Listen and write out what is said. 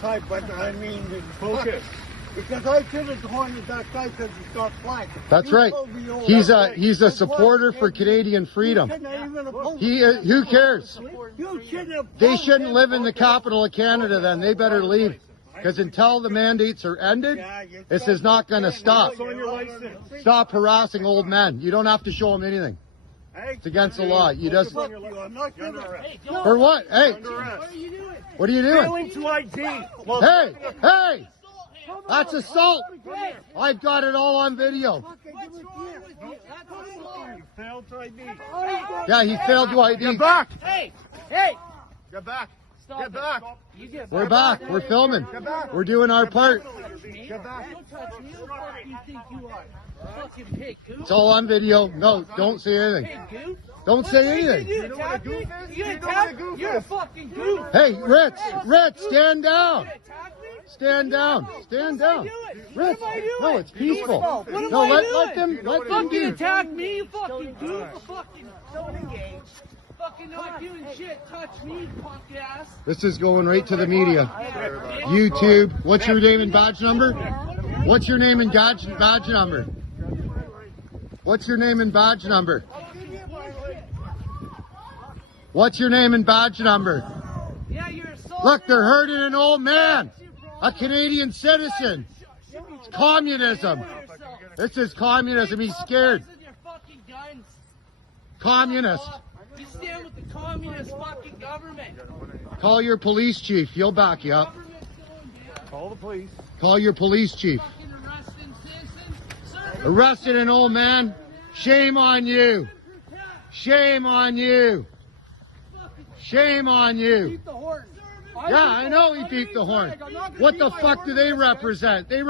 Type, but I mean, Focus. because I should have horned that guy because he's got flack. That's right. He's a supporter for Canadian freedom. Who cares? They shouldn't live in the capital of Canada then. They better leave. Because until the mandates are ended, this is not going to stop. Stop harassing old men. You don't have to show them anything. It's against the law. You just... For what? Hey! What are you doing? Failing to ID. Hey! Hey! That's assault! I've got it all on video. You failed to ID. Yeah, he failed to ID. Get back! Hey! Hey! Get back! Stop Get back! We're back. We're filming. We're doing our part. Get back! Don't touch me. Who the fuck do you think you are? Fucking pig, goof. It's all on video. No, don't say anything. Pig, goof. Don't say anything. You attack me? You attack me? You're a fucking goof. Hey, Ritz, stand down. You attack me? Stand down. Stand down. Ritz, no, it's peaceful. What am No, I let doing? them Fucking do. attack me, you fucking goof. Fucking don't engage. Fucking not doing shit. Touch me, punk ass. This is going right to the media. YouTube. What's your name and badge number? What's your name and badge number? What's your name and badge number? What's your name and badge number? Yeah, you're assaulting. Look, they're hurting an old man, a Canadian citizen. It's communism. This is communism. He's scared. Communist. You stand with the communist fucking government. Call your police chief. He'll back you up. Call the police. Call your police chief. Fucking arresting citizens. Arrested an old man. Shame on you. Shame on you. Shame on you. Yeah, I know he beat the horn. What the fuck do they represent? They